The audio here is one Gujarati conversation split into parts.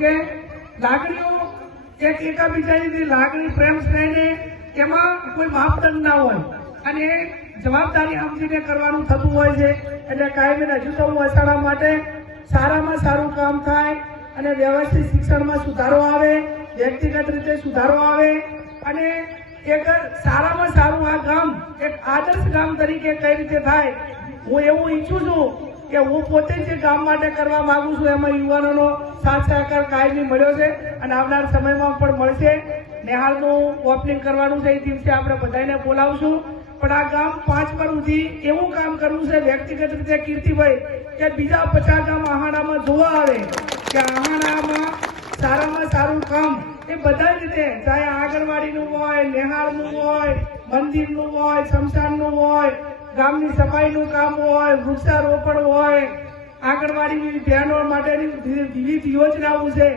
કે લાગણીઓ એક એકાબીજાની લાગણી, પ્રેમ, સ્નેહને એમાં કોઈ માપદંડ ના હોય. અને એ જવાબદારી સમજીને કરવાનું થતું હોય છે. એટલે કાયમી હજુ તો વસાડા માટે સારામાં સારું કામ થાય અને વ્યવસ્થિત શિક્ષણમાં સુધારો આવે, વ્યક્તિગત રીતે સુધારો આવે અને એક સારામાં સારું આ ગામ, એક આદર્શ ગામ તરીકે કઈ રીતે થાય, હું એવું ઈચ્છું છું કે હું પોતે જે કામ માટે કરવા માંગુ છું, એમાં યુવાનોનો સાથ સહકાર કાયમી મળ્યો છે અને આવનાર સમયમાં પણ મળશે. નેહાળનું ઓપનિંગ કરવાનું છે, એ દિવસે આપણે બધાને બોલાવશું. પણ આ ગામ પાંચ પર સુધી એવું કામ કરવું છે, વ્યક્તિગત રીતે કીર્તિભાઈ, કે બીજા પચાસ ગામ આહાડામાં જોવા આવે, કે આહાડામાં સારામાં સારું કામ, એ બધા રીતે, ચાહે આંગણવાડીનું હોય નેહાળનું હોય, મંદિરનું હોય, શમશાનનું હોય ગામની સફાઈનું કામ હોય, વૃક્ષારોપણ હોય આંગણવાડી બહેનો માટેની વિવિધ યોજનાઓ છે.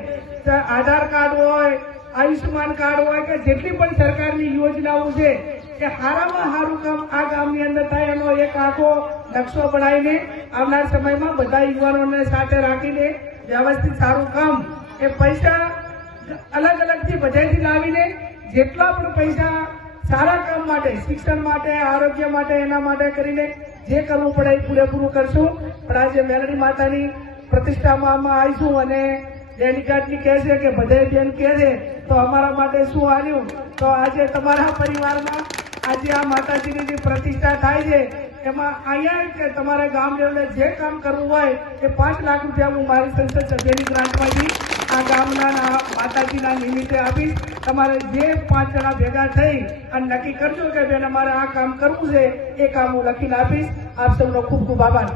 આધાર કાર્ડ હોય, આયુષ્યમાન કાર્ડ હોય કે જેટલી પણ સરકારની યોજનાઓ છે કે સારામાં સારું કામ આ ગામની અંદર થાય એનો એક આખો નકશો બનાવીને આવનાર સમયમાં બધા યુવાનોને સાથે રાખીને વ્યવસ્થિત સારું કામ એ પૈસા અલગ અલગથી બધેથી લાવીને જેટલા પણ પૈસા સારા કામ માટે, શિક્ષણ માટે, આરોગ્ય માટે, એના માટે કરીને જે કરવું પડે એ પૂરેપૂરું કરશું. પણ આજે મેલડી માતાની પ્રતિષ્ઠામાં આવીશું અને ડેલિકેટની કહે છે કે બધે બેન કહે છે, તો અમારા માટે શું આવ્યું તો આજે તમારા પરિવારમાં આજે આ માતાજીની જે પ્રતિષ્ઠા થાય છે એમાં અહીંયા કે તમારા ગામ લેવલે જે કામ કરવું હોય એ પાંચ લાખ રૂપિયા હું મારી સંસદ સભ્યની ગ્રાન્ટમાંથી આ ગામના માતાજીના નિમિત્તે આપીશ. તમારે જે પાંચ જણા ભેગા થઈ અને નક્કી કરજો કે બેન અમારે આ કામ કરવું છે, એ કામ હું લખીને આપીશ. આપ સૌનો ખૂબ ખૂબ આભાર.